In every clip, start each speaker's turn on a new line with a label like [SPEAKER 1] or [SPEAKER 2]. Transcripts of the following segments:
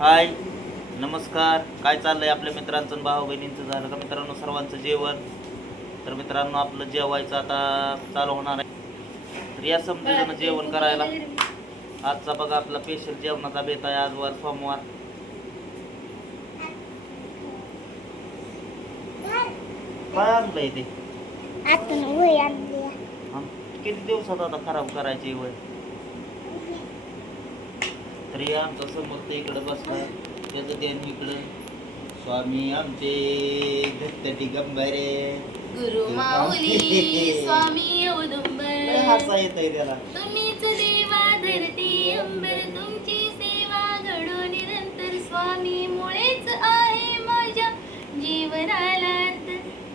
[SPEAKER 1] हाय नमस्कार. काय चाललंय आपल्या मित्रांचं भाऊ बहिणींचं? झालं का मित्रांनो सर्वांचं जेवण? तर मित्रांनो आपलं जेवायचं आता चालू होणार आहे. तर या समजेनं जेवण करायला. आजचा बघा आपला स्पेशल जेवणाचा बेत आहे आजवार सोमवार. काय आणलंय ते? किती दिवसात आता खराब करायची वय? तरी आमचा समोर ते इकडे बसला. त्याचं ध्यान इकडं. स्वामी आमचे दत्त दिगंबरे
[SPEAKER 2] गुरु माऊली स्वामी औदुंबर.
[SPEAKER 1] हसा येत आहे त्याला.
[SPEAKER 2] तुम्हीच देवा धरती अंबर तुमची सेवा घडो निरंतर. स्वामी मुळेच आहे माझ्या जीवनाला.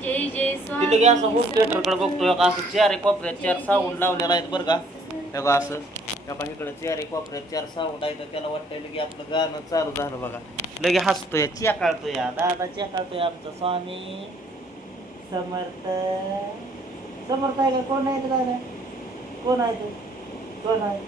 [SPEAKER 2] जय जय
[SPEAKER 1] तिथे असं होम
[SPEAKER 2] स्वामी
[SPEAKER 1] थिएटरकडे बघतोय का? असं चार कोपऱ्यात चार साऊंड लावलेला आहेत बरं का? हे बघा असं. का बघा इकडं चार एक कोपऱ्यात चार साऊंड आहे तर त्याला वाटतं की आपलं गाणं चालू झालं बघा. लगे हसतोय चिया काढतोय दादा चिया काढतोय आमचा स्वामी. समर्थ. समर्थ आहे का? कोण आहे ते दादा? कोण आहे तू कोण आहे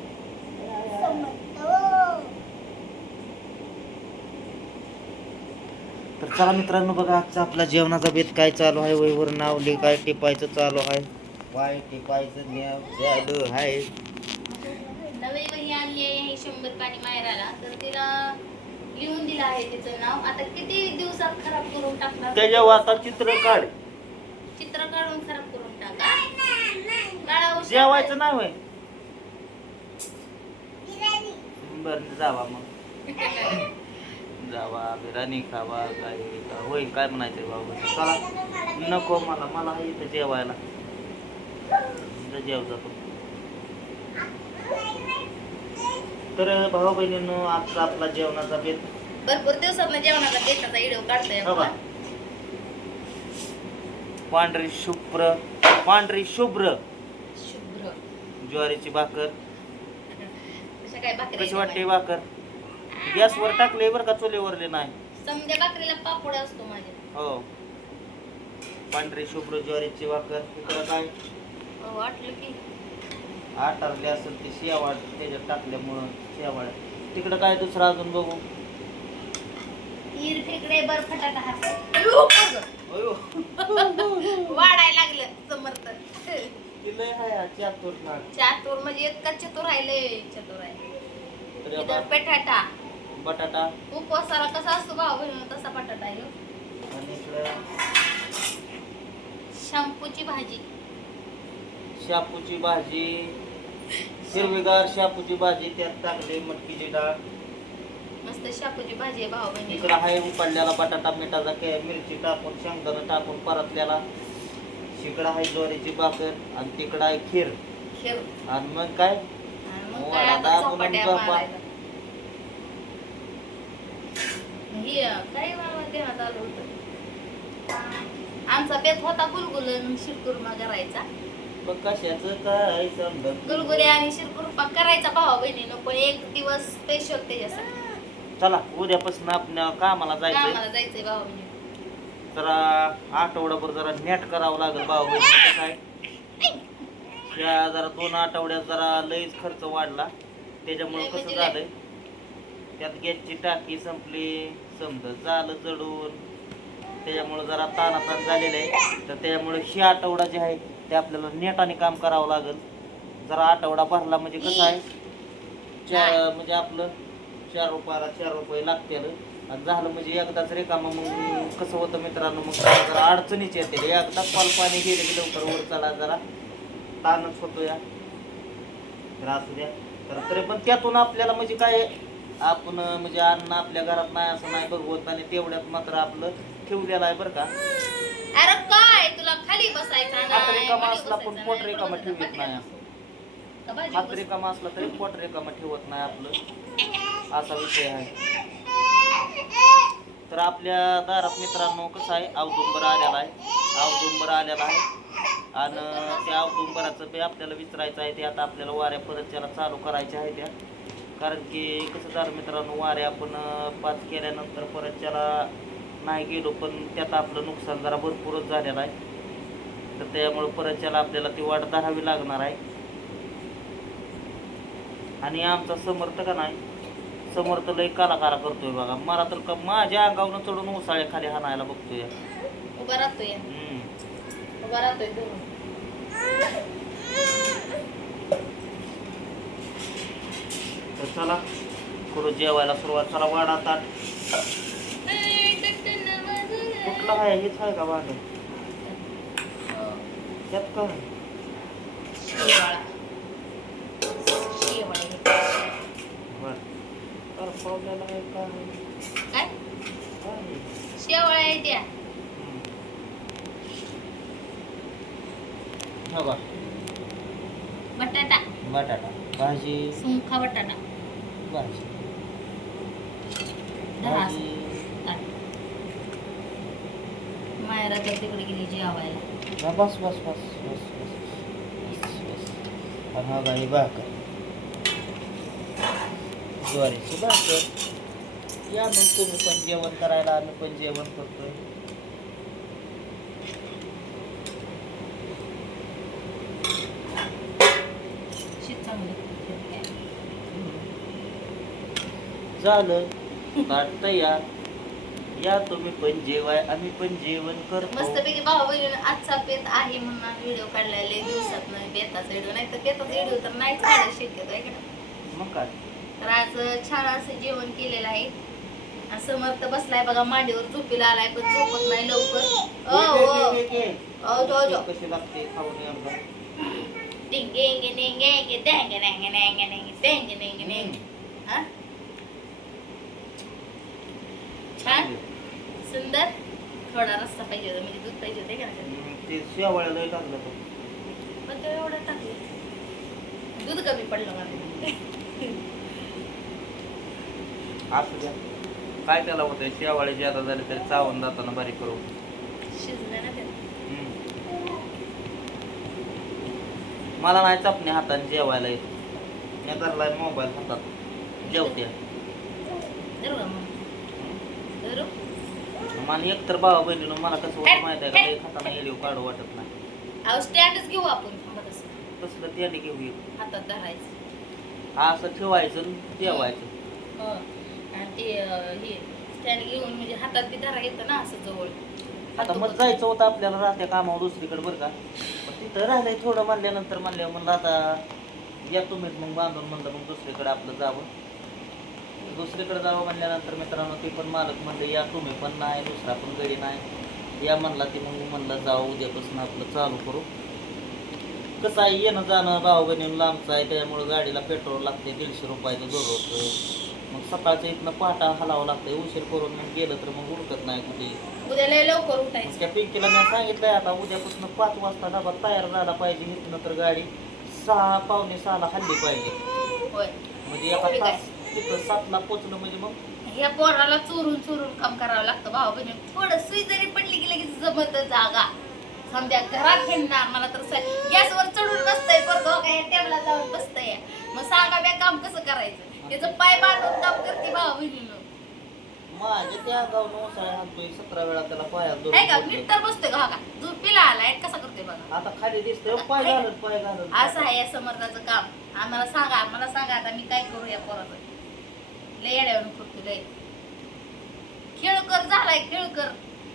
[SPEAKER 1] तर चला मित्रांनो बघा आजचा आपला जेवणाचा बेत काय चालू आहे? वहीवर नावली काय टिपायचं चालू आहे? काय टिपायचं न्याव चालू आहे.
[SPEAKER 2] आणली आहे हे शंभर पाणी मायराला तर तिला लिहून दिलं आहे तिचं नाव. आता किती दिवसात खराब करून टाकणार?
[SPEAKER 1] त्याच्यावर आता चित्र काढ.
[SPEAKER 2] चित्र काढून खराब करून टाका. उशीर.
[SPEAKER 1] जेवायचं नाही होय बर जावा मग. जावा बिर्याणी खावा काय होय काय म्हणायचं बाबा? चला नको मला. मला आहे इथं जेवायला. इथं जेव जातो तर भाऊ बहिणींनो आजचा आपला जेवणाचा बेत.
[SPEAKER 2] भरपूर दिवसात जेवणाचा बेताचा व्हिडिओ काढतोय आपण.
[SPEAKER 1] पांढरी शुभ्र पांढरी शुभ्र.
[SPEAKER 2] शुभ्र.
[SPEAKER 1] ज्वारीची भाकर.
[SPEAKER 2] कशा काय भाकरी
[SPEAKER 1] कशी वाटते भाकर? गॅसवर टाकले बरं का चुलीवरले नाही.
[SPEAKER 2] समजा भाकरीला पापड असतो माझ्या.
[SPEAKER 1] हो. पांढरी शुभ्र ज्वारीची भाकर. इकडं काय?
[SPEAKER 2] हो, वाटलं की.
[SPEAKER 1] आटारली असेल ती शेवाळ त्याच्यात टाकल्यामुळं शेवाळ. तिकडं काय दुसरं अजून बघू?
[SPEAKER 2] तीर फेकडे बर
[SPEAKER 1] अयो
[SPEAKER 2] वाढायला लागलं समर्थ.
[SPEAKER 1] ती लय हाय चातुर.
[SPEAKER 2] चातुर म्हणजे इतका चतुर आहे लय चतुर इथं
[SPEAKER 1] आता
[SPEAKER 2] पेठाटा
[SPEAKER 1] बटाटा?
[SPEAKER 2] उपवासाला कसा असतो भाऊ बहिण तसा बटाटा आहे हो.
[SPEAKER 1] आणि इकडं?
[SPEAKER 2] शॅम्पूची भाजी.
[SPEAKER 1] शापूची भाजी हिरवीगार शापूची भाजी त्यात टाकली मटकीची डाळ.
[SPEAKER 2] मस्त शापूची भाजी आहे भाऊ बहिणी.
[SPEAKER 1] इकडं आहे उकडलेला बटाटा मिठाचा के मिरची टाकून शेंगदाणा टाकून परतलेला. इकडं आहे ज्वारीची भाकर आणि तिकडं आहे खीर. आणि मग काय?
[SPEAKER 2] आणि मग काय
[SPEAKER 1] आता
[SPEAKER 2] आता
[SPEAKER 1] आपण
[SPEAKER 2] चपाट्या
[SPEAKER 1] झोपा.
[SPEAKER 2] मारायला. हे काय मला देण्यात आलं होतं? आमचा बेत होता गुलगुल शिरकुर्मा करायचा.
[SPEAKER 1] मग कशाचं समजत
[SPEAKER 2] गुलगुले आणि शिरकुर्मा करायचा भावा बहिणीनं पण एक दिवस स्पेशल त्याच्यासाठी.
[SPEAKER 1] चला उद्यापासून आपण कामाला जायचंय.
[SPEAKER 2] कामाला जायचंय भावा बहिणी.
[SPEAKER 1] जरा आठवड्याभर जरा नेट करावं लागेल भाऊ काय? त्या जरा दोन आठवड्यात जरा लईच खर्च वाढला. त्याच्यामुळे
[SPEAKER 2] लय
[SPEAKER 1] कसं
[SPEAKER 2] म्हणजे लय.
[SPEAKER 1] झालंय? त्यात गॅसची टाकी संपली समजा झालं जडून. त्याच्यामुळे जरा तानाताण झालेलं आहे. तर त्याच्यामुळे ही आठवडा जे आहे ते आपल्याला नेटाने काम करावं लागेल. जरा आठवडा भरला म्हणजे कसं आहे चार म्हणजे आपलं चार रुपयाला चार रुपये लागतील. आणि झालं म्हणजे एकदाच रिकामा मग कसं होतं मित्रांनो मग जरा जरा अडचणीच येते एकदा पाल पाणी गेले की लवकर वर चला जरा. ताणच होतो या. तर असू द्या. तर तरी पण त्यातून आपल्याला म्हणजे काय आपण म्हणजे अन्न आपल्या घरात नाही असं नाही बघवत आणि तेवढ्यात मात्र आपलं ठेवलेलं आहे बरं का.
[SPEAKER 2] अरे काय तुला खाली बसायचा
[SPEAKER 1] हात रिकामा असला पण पोट रिकामा ठेवीत नाही.
[SPEAKER 2] बाजू
[SPEAKER 1] हात. रिकामा असला तरी पोट रिकामा ठेवत नाही आपलं. असा विषय आहे. तर आपल्या दारात मित्रांनो कसं आहे औदुंबर आलेला आहे. औदुंबर आलेला आहे. आणि त्या औदुंबराचं बी आपल्याला विचारायचं आहे ते आता आपल्याला वाऱ्या परत त्याला चालू करायच्या आहे त्या. कारण की कसं झालं मित्रांनो वाऱ्या आपण पाच केल्यानंतर परत त्याला नाही गेलो पण त्यात आपलं नुकसान जरा भरपूरच झालेलं आहे. तर त्यामुळे परत त्याला आपल्याला ती वाट धरावी लागणार आहे. आणि आमचा समर्थ का नाही समोर तर लय काला काला करतोय बघा. मला तर का माझ्या अंगावरून चढून उसाळे खाली हाणायला बघतोय.
[SPEAKER 2] उभा राहतोय.
[SPEAKER 1] हम्म.
[SPEAKER 2] उभा राहतोय तो.
[SPEAKER 1] तर चला करू जेवायला सुरुवात. चला वाडा ताट. कुठला आहे हेच आहे का भांड त्यात काय तर पावलेला आहे
[SPEAKER 2] काय? शेवाळा आहे त्या.
[SPEAKER 1] हो का
[SPEAKER 2] बटाटा.
[SPEAKER 1] बटाटा. भाजी.
[SPEAKER 2] सुंखा बटाटा.
[SPEAKER 1] भाजी.
[SPEAKER 2] दहा.
[SPEAKER 1] भाजी.
[SPEAKER 2] तिकडे गेली जेवायला
[SPEAKER 1] बस बस बस बस आणि हा भाकर ज्वारीची भाकर. या मग तुम्ही पण जेवण करायला आम्ही पण जेवण करतोय. झालं. ताट तयार या तुम्ही पण जेवाय आम्ही पण जेवण करतो.
[SPEAKER 2] मस्तपैकी भाऊ बहिणी आजचा बेत आहे म्हणून आम्ही व्हिडिओ काढलाय. लय दिवसात नाही बेताचा व्हिडिओ. नाही तर बेताचा व्हिडिओ तर नाही काढत शक्यतो आहे का
[SPEAKER 1] मग काय?
[SPEAKER 2] तर आज छान असं जेवण केलेलं आहे. समर्थ बसलाय बघा मांडीवर झोपीला आलाय पण झोपत नाही लवकर. हो, हो.
[SPEAKER 1] कशी लागते?
[SPEAKER 2] हा? छान? सुंदर थोडा रस्ता पाहिजे होता म्हणजे दूध पाहिजे होते का? नाही?
[SPEAKER 1] ते शेवाळ्या लय टाकलं तो
[SPEAKER 2] पण ते एवढं टाकलं. दूध कमी पडलं मला.
[SPEAKER 1] असू द्या. काय त्याला होतंय शेवाळे ज्यादा झाले तरी चावून जाताना बारीक करू.
[SPEAKER 2] शिजलं ना ते.
[SPEAKER 1] हम्म. मला नाही चपणे हाताने जेवायला येत. मी धरलाय मोबाईल हातात. जेवते.
[SPEAKER 2] धरू का मग? धरू?
[SPEAKER 1] मला एकतर भावा बहिणीनं मला कसं होतं माहिती आहे का? लय खाताना येऊ काढू वाटत नाही.
[SPEAKER 2] अहो स्टँडच घेऊ आपण थांबा तसं.
[SPEAKER 1] तसलं त्याने घेऊ एक.
[SPEAKER 2] हातात धरायचं.
[SPEAKER 1] असं ठेवायचं आणि जेवायचं
[SPEAKER 2] हो. आणि ते अं, हे स्टँड घेऊन म्हणजे हातात बी धरा येतं ना असं जवळ.
[SPEAKER 1] आता मग जायचं होतं आपल्याला राहत्या कामावर दुसरीकडे बरं का. पण तिथं राहिलंय थोडं म्हणल्यानंतर म्हणल्यावर म्हणलं आता या तुम्हीच मग बांधून म्हणलं मग दुसरीकडे आपलं जावं. दुसरीकडे जावं म्हणल्यानंतर मित्रांनो ते पण मालक म्हणलं या तुम्ही पण नाही दुसरा पण गडी नाही. या म्हणला ते मग म्हणलं जाऊ उद्यापासून आपलं चालू करू. कसं आहे येणं जाणं भाऊ बहिणी लांबचं आहे त्यामुळे गाडीला पेट्रोल लागते दीडशे रुपयाचं दररोज मग सकाळचं इथनं पहाटा हलावं लागतंय उशीर करून मग गेलं तर मग उडकत नाही कुठे.
[SPEAKER 2] उद्या लय लवकर उठायचं.
[SPEAKER 1] त्या पिंकीला मी सांगितलंय आता उद्यापासून पाच वाजता डबा तयार झाला पाहिजे इथनं तर गाडी सहा पावणे सहाला हल्ली पाहिजे. म्हणजे एका. तास तिथं सातला पोचलं म्हणजे मग?
[SPEAKER 2] ह्या पोराला चोरून चोरून काम करावं लागतं भाऊ बहिणी. थोडं सुई जरी पडली की लगेच जमत जागा. समजा घरात मला तर गॅसवर चढून बसतंय पोरगं काय? टेबला जाऊन बसतंय. मग सांगा बॅ काम कसं करायचं? त्याचं पाय बांधून काम करते भाऊ बहिणीनं.
[SPEAKER 1] माझ्या त्या गावनं ओसाळ्या हाणतोय सतरा वेळा त्याला पायात धरून
[SPEAKER 2] आहे का?
[SPEAKER 1] बोलतोय.
[SPEAKER 2] नीट तर बसतोय का? हा आलाय कसा करतोय बघा.
[SPEAKER 1] आता खाली दिसतोय पाय
[SPEAKER 2] आहे का?
[SPEAKER 1] घालत पाय घालत.
[SPEAKER 2] असं आहे या समर्थाचं काम. आम्हाला सांगा आम्हाला सांगा आता मी काय करू या पोराचं? लय येड्यावर करतो लय खेळ कर झालाय खेळ कर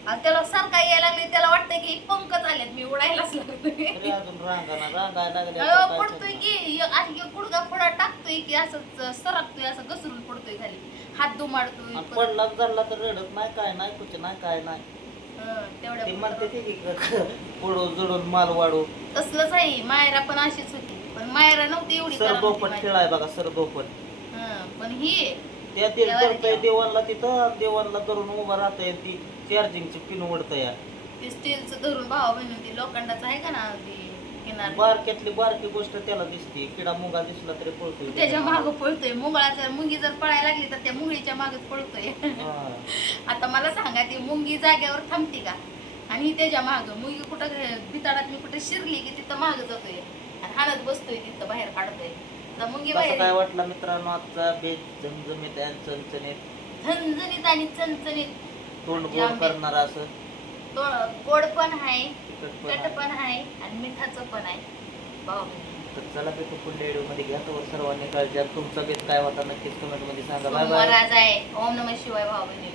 [SPEAKER 2] आणि त्याला सारखा यायला लागले त्याला वाटतंय की पंकच आलेत मी उडायलाच लागतोय
[SPEAKER 1] तरी अजून रांगाना रांगायला लागल्या
[SPEAKER 2] अहो, पडतोय? की आणि एक गुडगा पुढा टाकतोय की असं सरकतोय असं घसरून पडतोय खाली. हात दुमाडतोय
[SPEAKER 1] आणि
[SPEAKER 2] परत,
[SPEAKER 1] पडला झाला तर रडत नाही काय नाही कुठे नाही काय नाही.
[SPEAKER 2] हं,
[SPEAKER 1] ते म्हणते
[SPEAKER 2] तेवढ्या
[SPEAKER 1] ते की पुढं जडून माल वाढू.
[SPEAKER 2] तसलंच आहे मायरा पण अशीच होती. पण मायरा नव्हती एवढी
[SPEAKER 1] सर
[SPEAKER 2] करामती
[SPEAKER 1] दोपट
[SPEAKER 2] माझी.
[SPEAKER 1] खेळाय बघा सर
[SPEAKER 2] हं, पण ही
[SPEAKER 1] त्या ते
[SPEAKER 2] देवाला
[SPEAKER 1] करतंय
[SPEAKER 2] द्या.
[SPEAKER 1] देवाला तिथं आणि देवाला धरून उभा राहतंय ती चार्जिंगची पिन ओढतंय
[SPEAKER 2] ते स्टीलचं धरून भाव बहिणी ती लोखंडाचं आहे का ना ती किनार?
[SPEAKER 1] बारक्यातली बारकी गोष्ट त्याला दिसते किडा मुंगा दिसला तरी पळतोय.
[SPEAKER 2] त्याच्या माग पळतोय मुंगळा जर मुंगी जर पळायला लागली तर त्या मुंगळीच्या मागच पळतोय.
[SPEAKER 1] हा.
[SPEAKER 2] आता मला सांगा ती मुंगी जाग्यावर थांबते का? आणि ही त्याच्या माग मुंगी कुठं भिताडात मी कुठे शिरली की तिथं माग जातोय? आणि हाणत बसतोय तिथं बाहेर काढतोय. मुंगी
[SPEAKER 1] कसं काय वाटलं मित्रांनो आजचा बेत? झमझमीत आणि चणचणीत.
[SPEAKER 2] झणझणीत आणि चणचणीत.
[SPEAKER 1] तोंड गोड. करणार असं?
[SPEAKER 2] तो गोड पण आहे
[SPEAKER 1] तिखट पण आहे.
[SPEAKER 2] पण आहे आणि मिठाचं पण आहे. भाऊ
[SPEAKER 1] तर चला भेटू पुढल्या व्हिडिओमध्ये घ्या. तर सर्वांनी काळजी तुमचा बेत काय होता नक्कीच कमेंटमध्ये सांगा. बाय बाय
[SPEAKER 2] आहे. ओम नम शिवाय भाऊ बहिणी